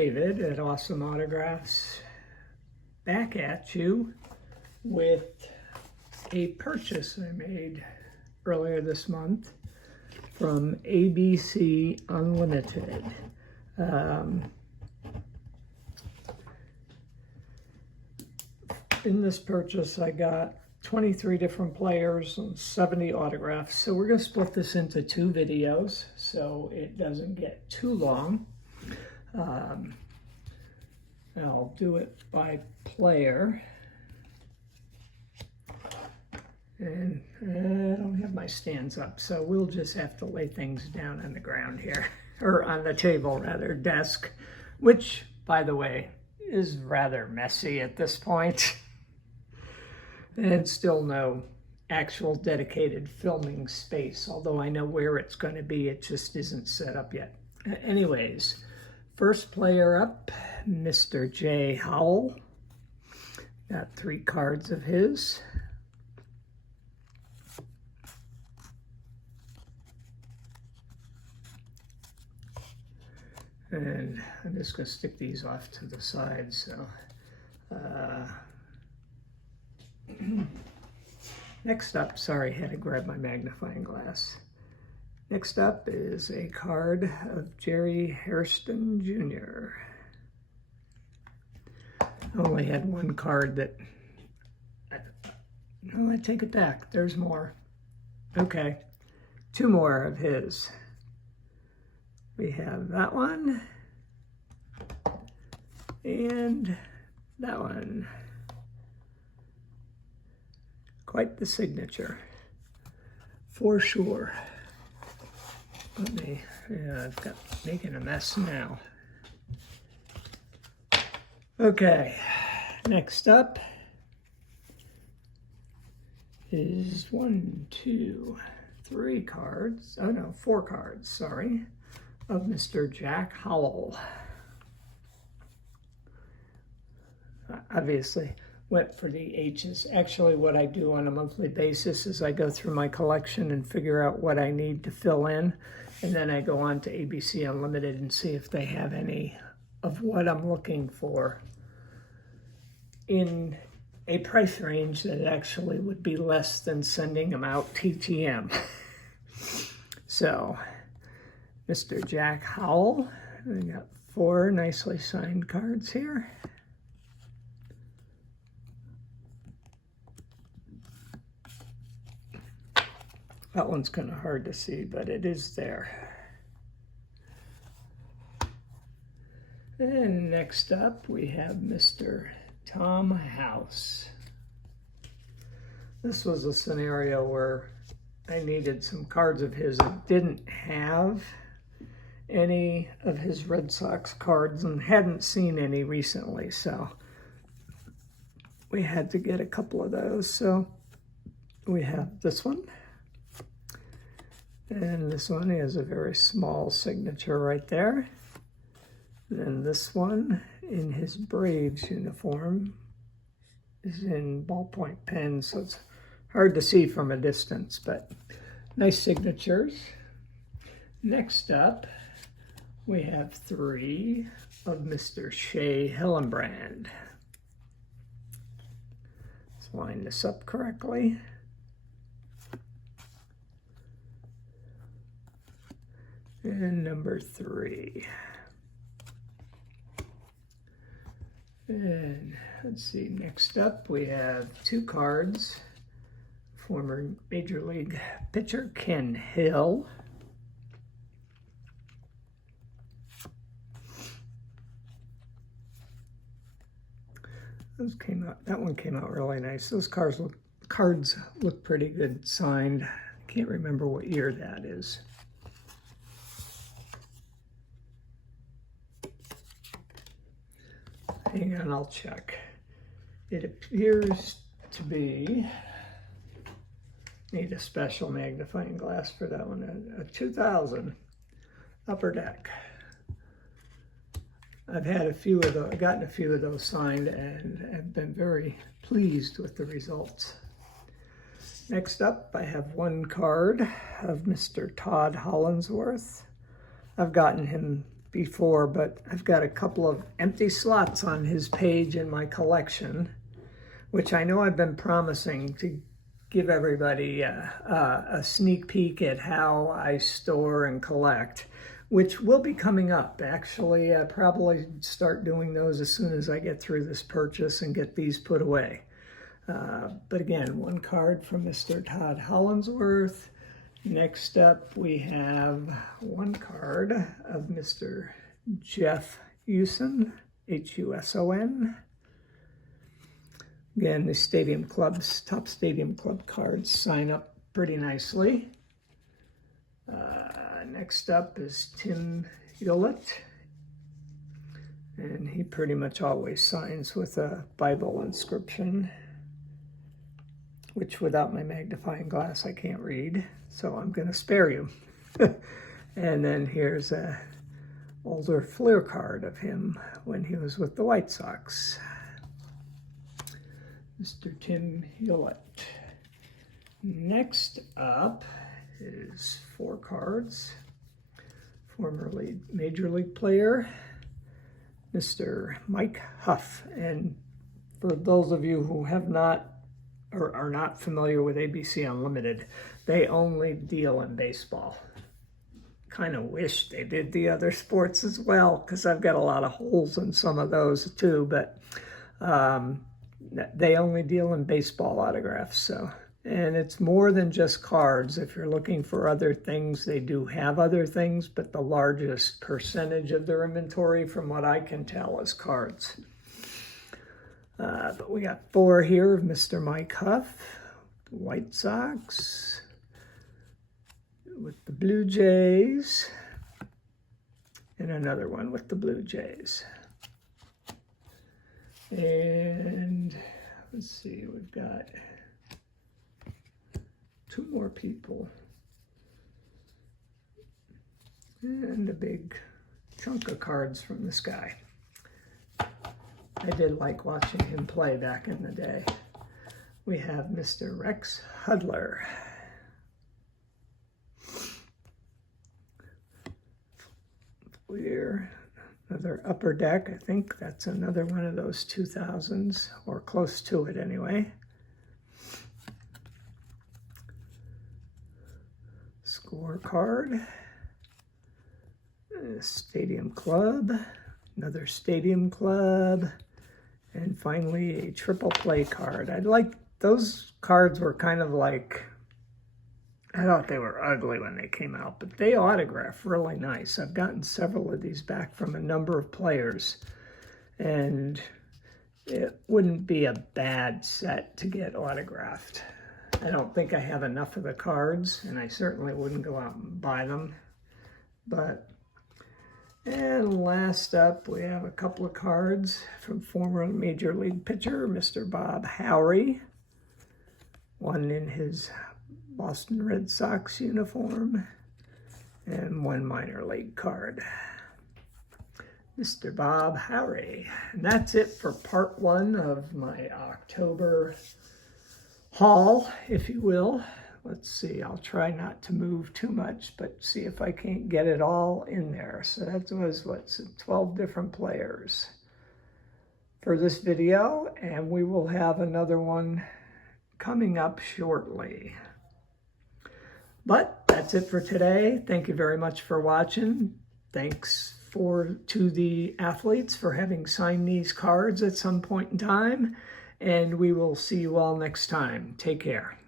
David at Awesome Autographs, back at you with a purchase I made earlier this month from ABCunlimited. In this purchase, I got 23 different players and 70 autographs. So we're going to split this into 2 videos so it doesn't get too long. I'll do it by player. And I don't have my stands up, so we'll just have to lay things down on the ground here, or on the table rather, desk, which, by the way, is rather messy at this point. And still no actual dedicated filming space, although I know where it's going to be, it just isn't set up yet. Anyways, first player up, Mr. J. Howell. Got 3 cards of his. And I'm just going to stick these off to the side. So next up, sorry, had to grab my magnifying glass. Next up is a card of Jerry Hairston Jr. I only had 1 card that, no, I take it back. There's more. Okay, 2 more of his. We have that one and that one. Quite the signature, for sure. Let me, yeah, I've got making a mess now. Okay, next up is 1, 2, 3 cards. Oh no, 4 cards, sorry. Of Mr. Jack Howell. Obviously went for the H's. Actually, what I do on a monthly basis is I go through my collection and figure out what I need to fill in, and then I go on to ABCunlimited and see if they have any of what I'm looking for in a price range that actually would be less than sending them out TTM. So, Mr. Jack Howell. We got 4 nicely signed cards here. That one's kind of hard to see, but it is there. And next up, we have Mr. Tom House. This was a scenario where I needed some cards of his that didn't have any of his Red Sox cards and hadn't seen any recently, so we had to get a couple of those. So we have this one, and this one has a very small signature right there. Then this one in his Braves uniform is in ballpoint pen, so it's hard to see from a distance, but nice signatures. Next up, we have 3 of Mr. Shea Hillenbrand. Let's line this up correctly. And number 3. And let's see, next up we have 2 cards. Former Major League pitcher Ken Hill. Those came out, that one came out really nice. Those cards look pretty good signed. I can't remember what year that is. Hang on, I'll check. It appears to be, need a special magnifying glass for that one, a 2000 Upper Deck. I've had a few of those, gotten a few of those signed and have been very pleased with the results. Next up, I have 1 card of Mr. Todd Hollandsworth. I've gotten him before, but I've got a couple of empty slots on his page in my collection, which I know I've been promising to give everybody a sneak peek at how I store and collect, which will be coming up. Actually, I'll probably start doing those as soon as I get through this purchase and get these put away. But again, one card from Mr. Todd Hollinsworth. Next up, we have one card of Mr. Jeff Huson, Huson. Again, the Stadium Club's top Stadium Club cards sign up pretty nicely. Next up is Tim Hewlett, and he pretty much always signs with a Bible inscription, which without my magnifying glass I can't read, so I'm going to spare you. And then here's a older Fleer card of him when he was with the White Sox. Mr. Tim Hewlett. Next up is 4 cards. Formerly Major League player, Mr. Mike Huff. And for those of you who have not or are not familiar with ABC Unlimited, they only deal in baseball. Kind of wish they did the other sports as well, because I've got a lot of holes in some of those too, but they only deal in baseball autographs. So, and it's more than just cards. If you're looking for other things, they do have other things, but the largest percentage of their inventory, from what I can tell, is cards. But we got 4 here of Mr. Mike Huff, White Sox, with the Blue Jays, and another one with the Blue Jays. And let's see, we've got 2 more people, and a big chunk of cards from this guy. I did like watching him play back in the day. We have Mr. Rex Hudler. We're another Upper Deck. I think that's another one of those 2000s, or close to it anyway. Scorecard. Stadium Club. Another Stadium Club. And finally, a triple play card. I like those cards. Were kind of like, I thought they were ugly when they came out, but they autograph really nice. I've gotten several of these back from a number of players, and it wouldn't be a bad set to get autographed. I don't think I have enough of the cards, and I certainly wouldn't go out and buy them. And last up, we have a couple of cards from former Major League pitcher, Mr. Bob Howry. One in his Boston Red Sox uniform, and one minor league card. Mr. Bob Howry. And that's it for part 1 of my October haul, if you will. Let's see, I'll try not to move too much, but see if I can't get it all in there. So that was, 12 different players for this video, and we will have another one coming up shortly. But that's it for today. Thank you very much for watching. Thanks to the athletes for having signed these cards at some point in time, and we will see you all next time. Take care.